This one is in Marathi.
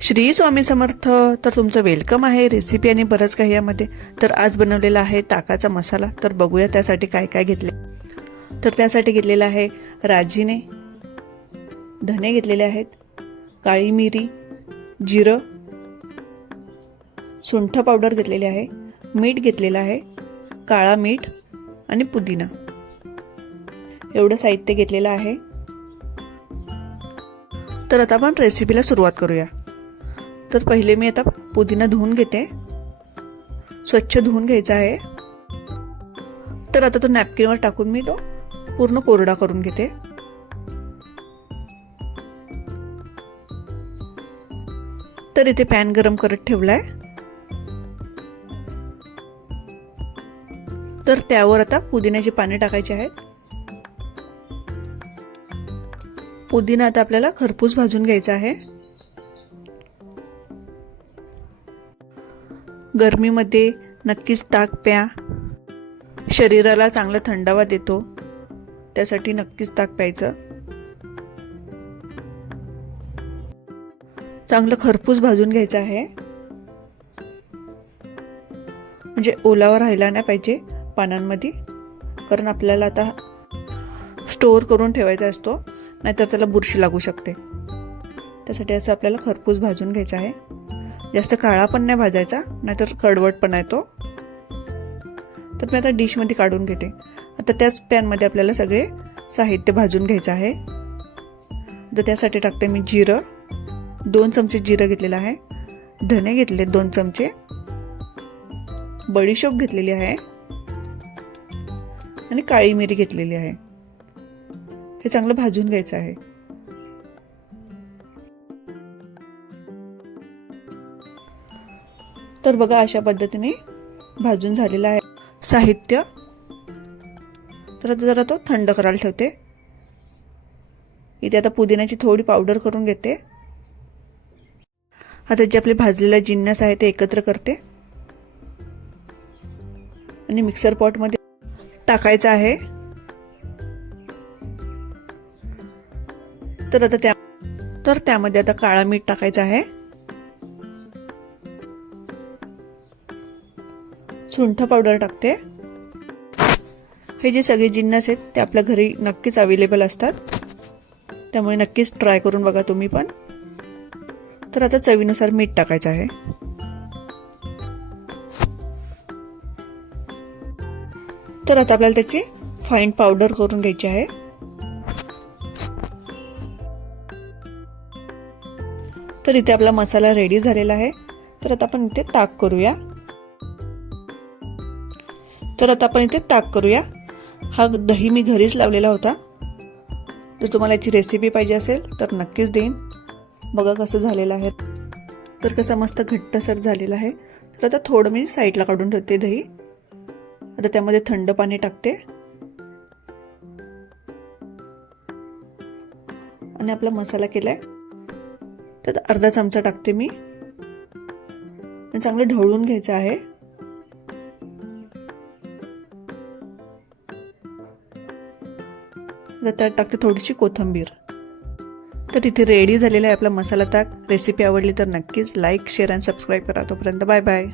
श्री स्वामी समर्थ. तर तुमचं वेलकम आहे रेसिपी आणि बरंच काही यामध्ये. तर आज बनवलेला आहे ताकाचा मसाला. तर बघूया त्यासाठी काय काय घेतले. तर त्यासाठी घेतलेला आहे राजीने, धने घेतलेले आहेत, काळी मिरी, जिरं, सुंठ पावडर घेतलेली आहे, मीठ घेतलेलं आहे, काळा मीठ आणि पुदिना. एवढं साहित्य घेतलेलं आहे. तर आता आपण रेसिपीला सुरुवात करूया. तर पहिले मी आता पुदिना धुवून घेते. स्वच्छ धुवून घ्यायचा आहे. तर आता तो नॅपकिनवर टाकून मी तो पूर्ण कोरडा करून घेते. तर इथे पॅन गरम करत ठेवलाय. तर त्यावर आता पुदिन्याची पाने टाकायची आहेत. पुदिना आता आपल्याला खरपूस भाजून घ्यायचा आहे. गरमीमध्ये नक्कीच ताक प्या, शरीराला चांगला थंडावा देतो, त्यासाठी नक्कीच ताक प्यायचं. चांगलं खरपूस भाजून घ्यायचं आहे, म्हणजे ओलावा राहिला नाही पाहिजे पानांमध्ये, कारण आपल्याला आता स्टोअर करून ठेवायचा असतो, नाहीतर त्याला बुरशी लागू शकते. त्यासाठी असं आपल्याला खरपूस भाजून घ्यायचं आहे. जास्त काळा पण नाही भाजायचा, नाहीतर कडवटपणा येतो. तर मी आता डिशमध्ये काढून घेते. आता त्याच पॅनमध्ये आपल्याला सगळे साहित्य भाजून घ्यायचं आहे. तर त्यासाठी टाकते मी जिरं, 2 चमचे जिरं घेतलेलं आहे, धने घेतले 2 चमचे, बडीशोप घेतलेली आहे आणि काळी मिरी घेतलेली आहे. हे चांगलं भाजून घ्यायचं आहे. तर बघा अशा पद्धतीने भाजून झालेला आहे साहित्य. तर आता जरा तो थंड करायला ठेवते. इथे आता पुदिन्याची थोडी पावडर करून घेते. आता जे आपले भाजलेले जिन्नस आहे ते एकत्र करते आणि मिक्सर पॉट मध्ये टाकायचं आहे. तर त्यामध्ये आता काळा मीठ टाकायचं आहे, सुंठ पावडर टाकते. हे जे सगळे जिन्नस आहेत ते आपल्या घरी नक्कीच अवेलेबल असतात, त्यामुळे नक्कीच ट्राय करून बघा तुम्ही पण. तर आता चवीनुसार मीठ टाकायचं आहे. तर आता आपल्याला त्याची फाईन पावडर करून घ्यायची आहे. तर इथे आपला मसाला रेडी झालेला आहे. तर आता आपण इथे ताक करूया. हा दही मी घरीच लावलेला होता. जर तुम्हाला याची रेसिपी पाहिजे असेल तर नक्कीच देईन. बघा कसं झालेलं आहे. तर कसं मस्त घट्टसर झालेलं आहे. तर आता थोडं मी साईडला काढून ठेवते दही. आता त्यामध्ये थंड पाणी टाकते आणि आपला मसाला केलाय तर अर्धा चमचा टाकते मी. चांगलं ढवळून घ्यायचं आहे. त्यात टाकते थोडीशी कोथिंबीर. तर इथे रेडी झालेला आहे आपला मसाला ताक. रेसिपी आवडली तर नक्कीच लाईक, शेअर आणि सबस्क्राईब करा. तोपर्यंत बाय बाय.